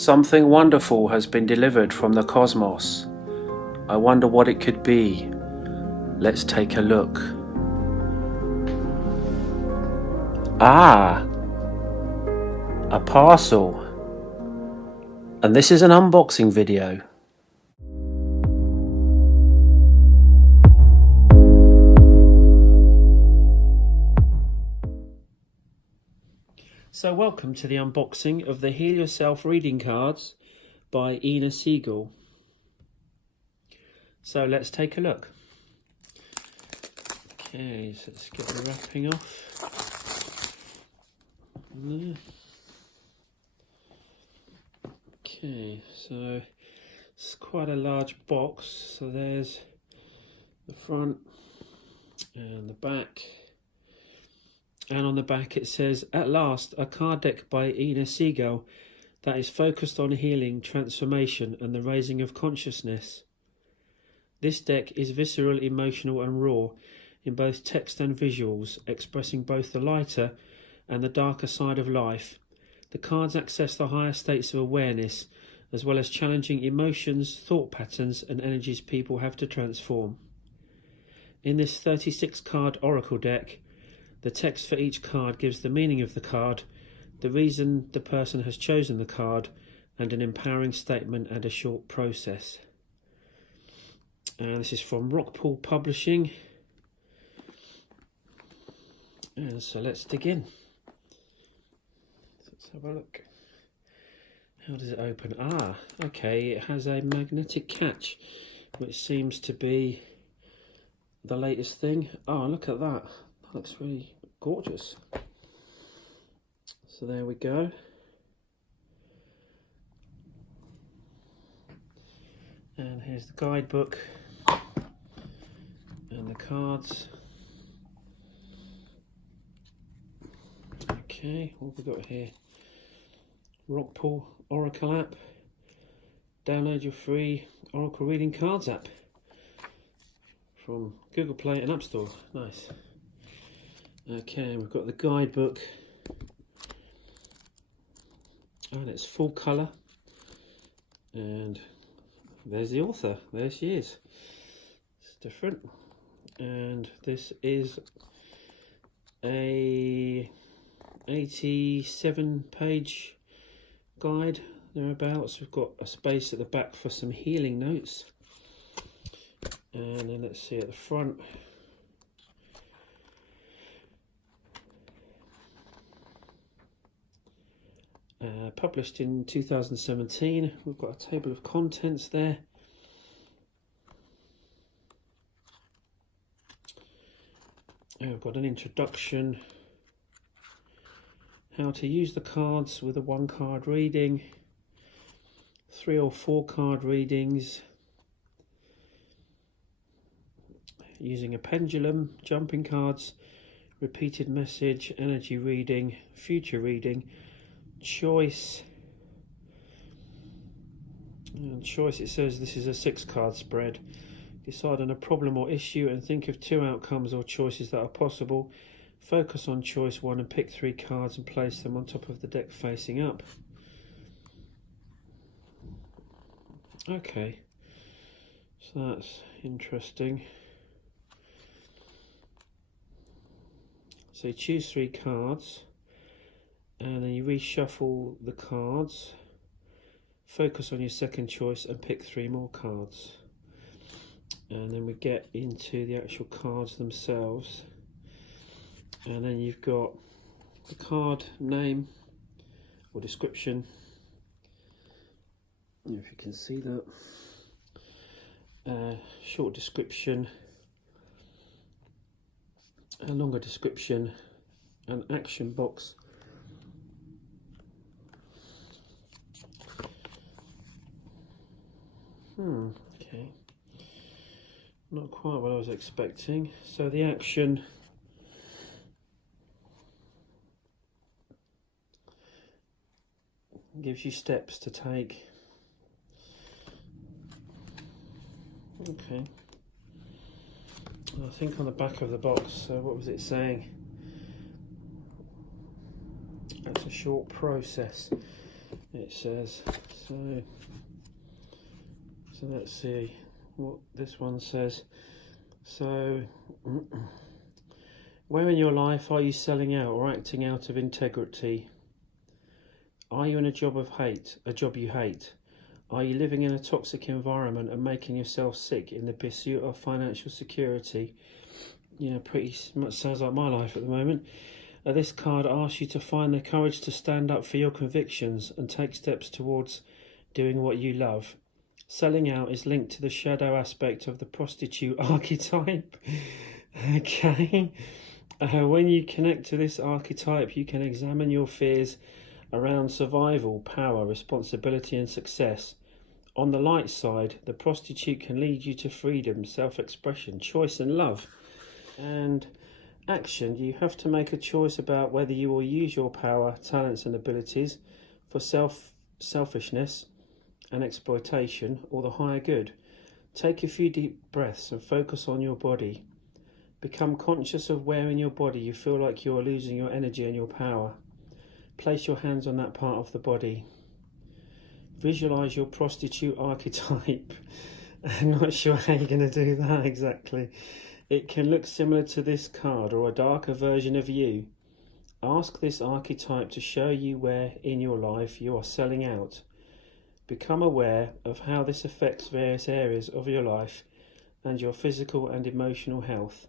Something wonderful has been delivered from the cosmos. I wonder what it could be. Let's take a look. Ah! A parcel. And this is an unboxing video. So welcome to the unboxing of the Heal Yourself reading cards by Ina Siegel. So let's take a look. Okay, so let's get the wrapping off. Okay, so it's quite a large box. So there's the front and the back. And on the back it says, "At last, a card deck by Ina Siegel that is focused on healing, transformation and the raising of consciousness. This deck is visceral, emotional and raw in both text and visuals, expressing both the lighter and the darker side of life. The cards access the higher states of awareness, as well as challenging emotions, thought patterns and energies people have to transform. In this 36 card oracle deck, the text for each card gives the meaning of the card, the reason the person has chosen the card, and an empowering statement and a short process." And this is from Rockpool Publishing. And so let's dig in. Let's have a look. How does it open? Ah, okay, it has a magnetic catch, which seems to be the latest thing. Oh, look at that. That looks really gorgeous. So there we go. And here's the guidebook and the cards. Okay, what have we got here? Rockpool Oracle app. Download your free Oracle Reading Cards app from Google Play and App Store. Nice. Okay, we've got the guidebook, and it's full colour, and there's the author. There she is. It's different, and this is a 87-page guide thereabouts. We've got a space at the back for some healing notes, and then let's see at the front. Published in 2017. We've got a table of contents there. And we've got an introduction, how to use the cards with a 1-card reading, 3 or 4 card readings, using a pendulum, jumping cards, repeated message, energy reading, future reading, choice. And choice, it says this is a 6-card spread. Decide on a problem or issue and think of 2 outcomes or choices that are possible. Focus on choice 1 and pick 3 cards and place them on top of the deck facing up. Okay, so that's interesting. So you choose 3 cards, and then you reshuffle the cards, focus on your second choice and pick 3 more cards. And then we get into the actual cards themselves, and then you've got the card name or description, if you can see that, short description, a longer description, an action box, okay, not quite what I was expecting. So the action, gives you steps to take. Okay, I think on the back of the box, so what was it saying? That's a short process. it says. So let's see what this one says. So, where in your life are you selling out or acting out of integrity? Are you in a job you hate? Are you living in a toxic environment and making yourself sick in the pursuit of financial security? You know, pretty much sounds like my life at the moment. This card asks you to find the courage to stand up for your convictions and take steps towards doing what you love. Selling out is linked to the shadow aspect of the prostitute archetype. Okay. When you connect to this archetype, you can examine your fears around survival, power, responsibility and success. On the light side, the prostitute can lead you to freedom, self-expression, choice and love. And action, you have to make a choice about whether you will use your power, talents and abilities for selfishness and exploitation or the higher good. Take a few deep breaths and focus on your body. Become conscious of where in your body you feel like you are losing your energy and your power. Place your hands on that part of the body. Visualise your prostitute archetype. I'm not sure how you're going to do that exactly. It can look similar to this card or a darker version of you. Ask this archetype to show you where in your life you are selling out. Become aware of how this affects various areas of your life and your physical and emotional health.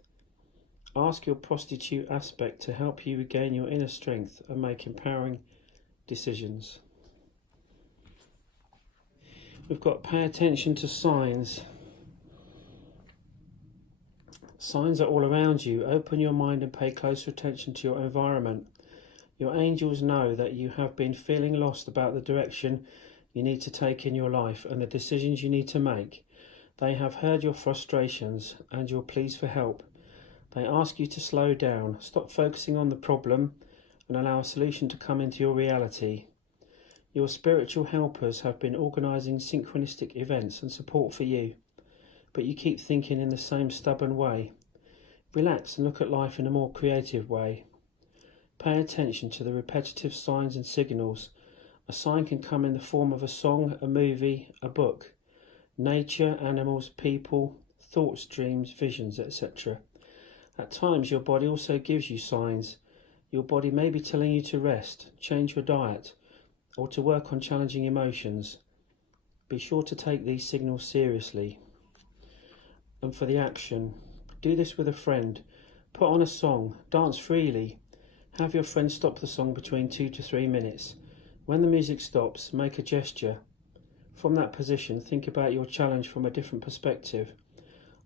Ask your prostitute aspect to help you regain your inner strength and make empowering decisions. We've got pay attention to signs. Signs are all around you. Open your mind and pay closer attention to your environment. Your angels know that you have been feeling lost about the direction you need to take in your life and the decisions you need to make. They have heard your frustrations and your pleas for help. They ask you to slow down, stop focusing on the problem and allow a solution to come into your reality. Your spiritual helpers have been organising synchronistic events and support for you, but you keep thinking in the same stubborn way. Relax and look at life in a more creative way. Pay attention to the repetitive signs and signals. A sign can come in the form of a song, a movie, a book, nature, animals, people, thoughts, dreams, visions, etc. At times your body also gives you signs. Your body may be telling you to rest, change your diet, or to work on challenging emotions. Be sure to take these signals seriously. And for the action, do this with a friend. Put on a song, dance freely. Have your friend stop the song between 2 to 3 minutes. When the music stops, make a gesture. From that position, think about your challenge from a different perspective.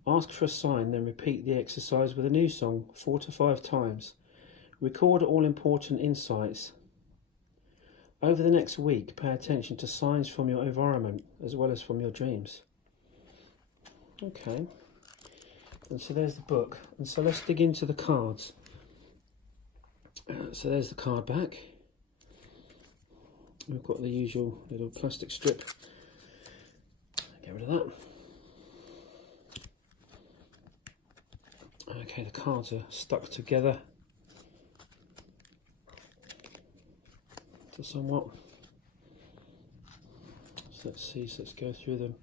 Ask for a sign, then repeat the exercise with a new song 4 to 5 times. Record all important insights. Over the next week, pay attention to signs from your environment as well as from your dreams. Okay, and so there's the book. And so let's dig into the cards. So there's the card back. We've got the usual little plastic strip. Get rid of that. Okay, the cards are stuck together to somewhat. So let's go through them.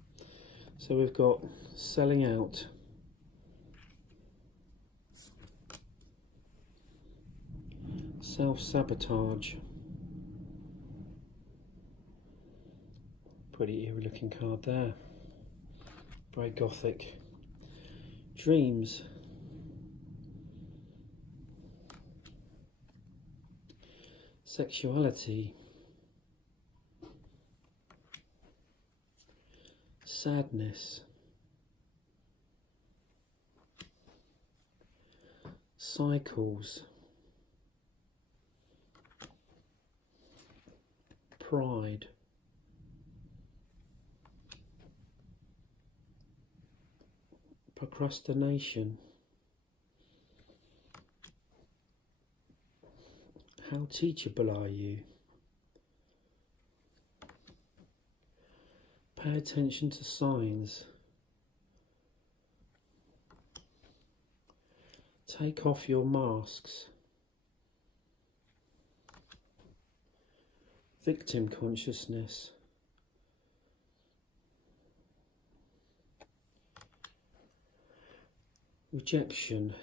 So we've got selling out, self-sabotage, pretty eerie looking card there, very gothic, dreams, sexuality, sadness, cycles, pride, procrastination, how teachable are you? Pay attention to signs. Take off your masks. victim consciousness, rejection,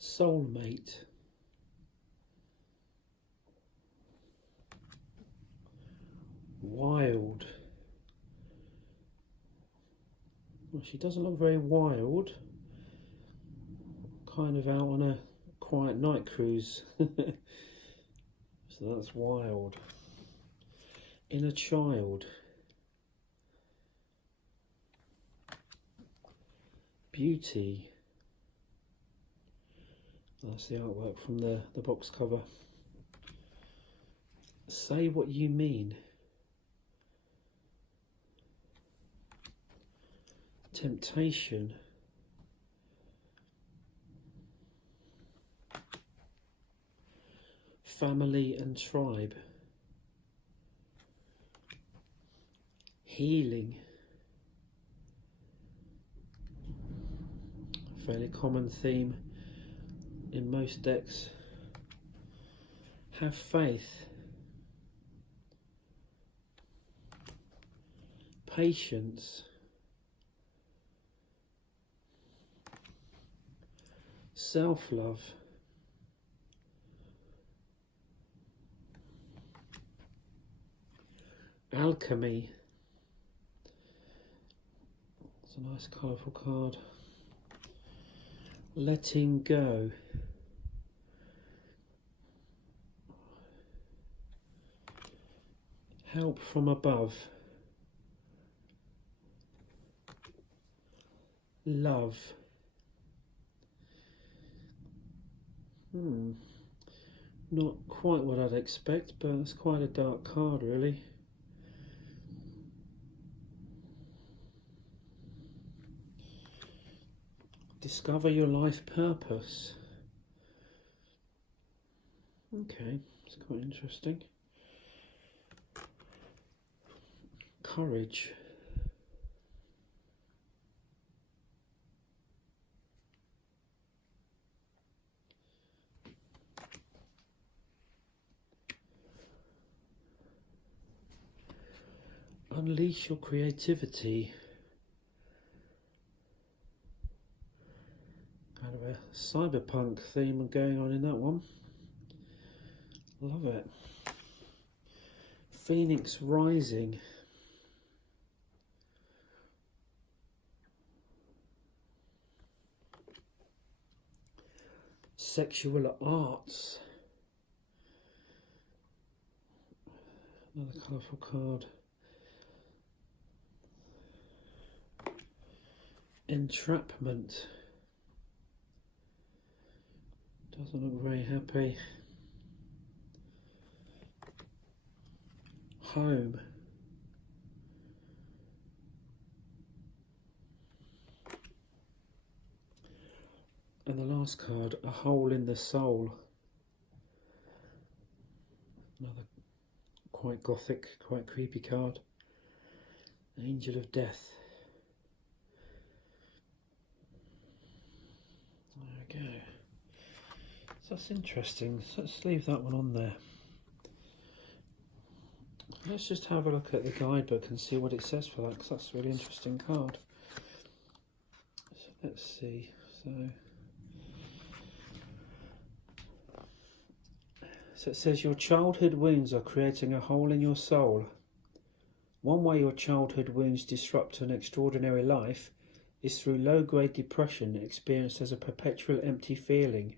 soulmate, wild. Well, she doesn't look very wild, kind of out on a quiet night cruise. So that's wild. Inner child, beauty. That's the artwork from the box cover. Say what you mean. Temptation. Family and tribe. Healing. Fairly common theme in most decks. Have faith. Patience. Self-love. Alchemy. It's a nice colourful card. Letting go. Help from above. Love. Not quite what I'd expect, but it's quite a dark card, really. Discover your life purpose. Okay, it's quite interesting. Courage. Unleash your creativity. Kind of a cyberpunk theme going on in that one. Love it. Phoenix Rising. Sexual arts. Another colourful card. Entrapment. Doesn't look very happy. Home. And the last card, a hole in the soul. Another quite gothic, quite creepy card. Angel of Death. There we go. So that's interesting. So let's leave that one on there. Let's just have a look at the guidebook and see what it says for that, because that's a really interesting card. So let's see. So it says your childhood wounds are creating a hole in your soul. One way your childhood wounds disrupt an extraordinary life is through low-grade depression experienced as a perpetual empty feeling.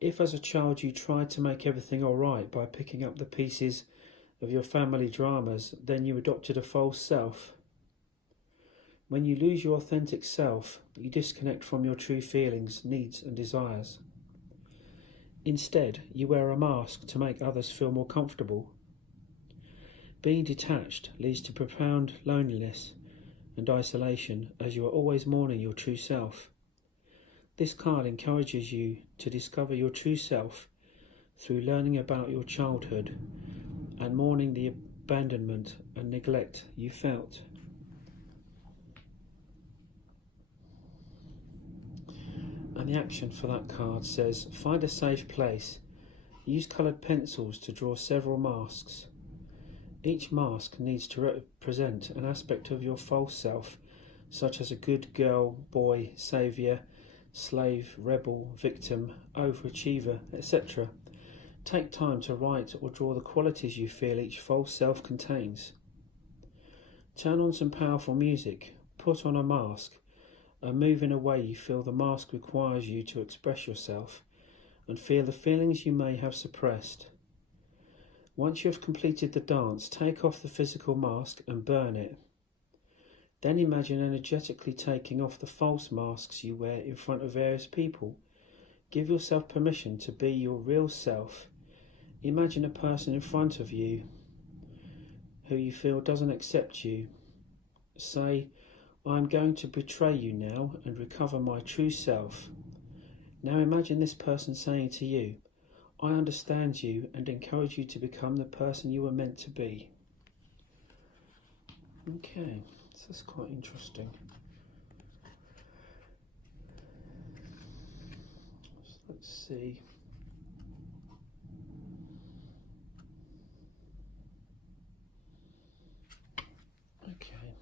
If as a child you tried to make everything alright by picking up the pieces of your family dramas, then you adopted a false self. When you lose your authentic self, you disconnect from your true feelings, needs and desires. Instead, you wear a mask to make others feel more comfortable. Being detached leads to profound loneliness and isolation, as you are always mourning your true self. This card encourages you to discover your true self through learning about your childhood and mourning the abandonment and neglect you felt. And the action for that card says, find a safe place. Use coloured pencils to draw several masks. Each mask needs to represent an aspect of your false self, such as a good girl, boy, saviour, slave, rebel, victim, overachiever, etc. Take time to write or draw the qualities you feel each false self contains. Turn on some powerful music, put on a mask, and move in a way you feel the mask requires you to express yourself, and feel the feelings you may have suppressed. Once you have completed the dance, take off the physical mask and burn it. Then imagine energetically taking off the false masks you wear in front of various people. Give yourself permission to be your real self. Imagine a person in front of you who you feel doesn't accept you. Say, I am going to betray you now and recover my true self. Now imagine this person saying to you, I understand you and encourage you to become the person you were meant to be. Okay, so that's quite interesting. So let's see. Okay,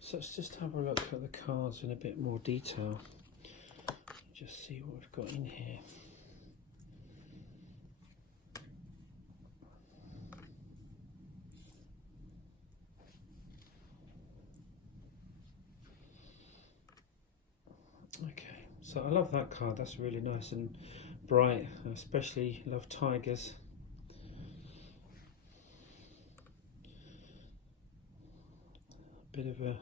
so let's just have a look at the cards in a bit more detail. Just see what we've got in here. Okay, so I love that card. That's really nice and bright. I especially love tigers. Bit of a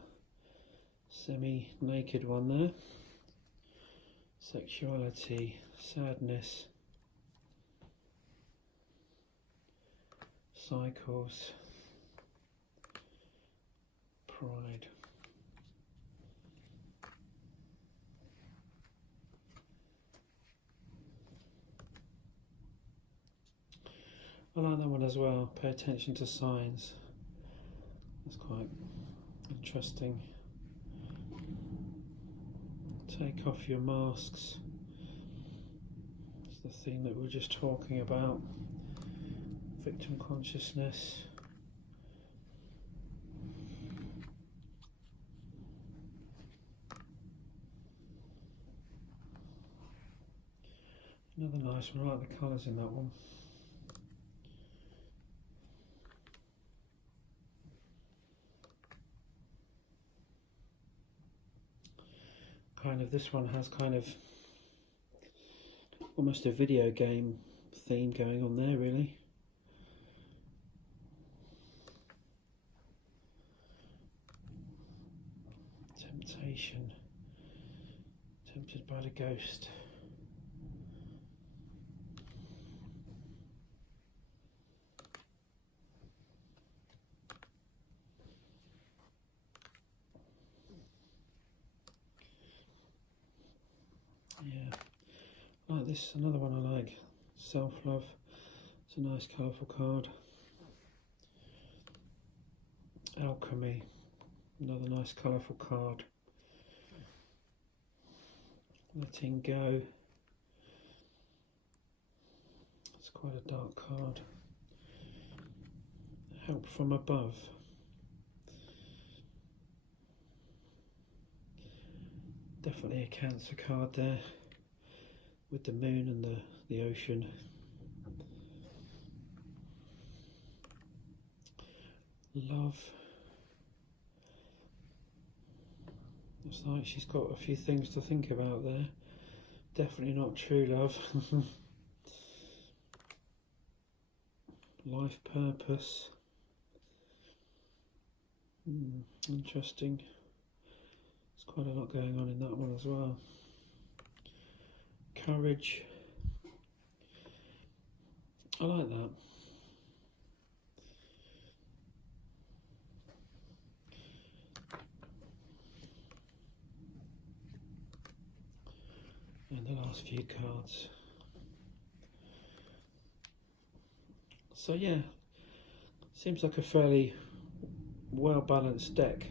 semi-naked one there. Sexuality, sadness, cycles, pride. I like that one as well. Pay attention to signs. That's quite interesting. Take off your masks. It's the thing that we were just talking about. Victim consciousness. Another nice one. I like the colours in that one. This one has kind of almost a video game theme going on there, really. Temptation, tempted by the ghost. Yeah, like this, another one I like, self-love. It's a nice colourful card. Alchemy, another nice colourful card. Letting go. It's quite a dark card. Help from above. Definitely a Cancer card there, with the moon and the ocean. Love. Looks like she's got a few things to think about there. Definitely not true love. Life purpose. Interesting. There's quite a lot going on in that one as well. Courage. I like that. And the last few cards. So yeah, seems like a fairly well balanced deck.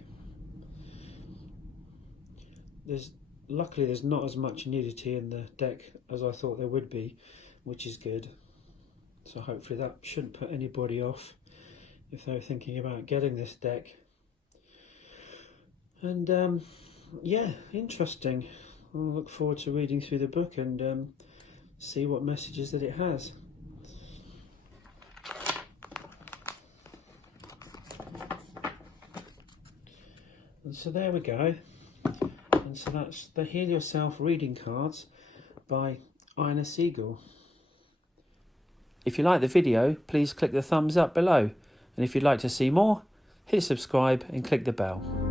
There's luckily there's not as much nudity in the deck as I thought there would be, which is good. So hopefully that shouldn't put anybody off if they're thinking about getting this deck. And yeah, interesting. I'll look forward to reading through the book and see what messages that it has. And so there we go. And so that's the Heal Yourself reading cards by Ina Siegel. If you like the video, please click the thumbs up below. And if you'd like to see more, hit subscribe and click the bell.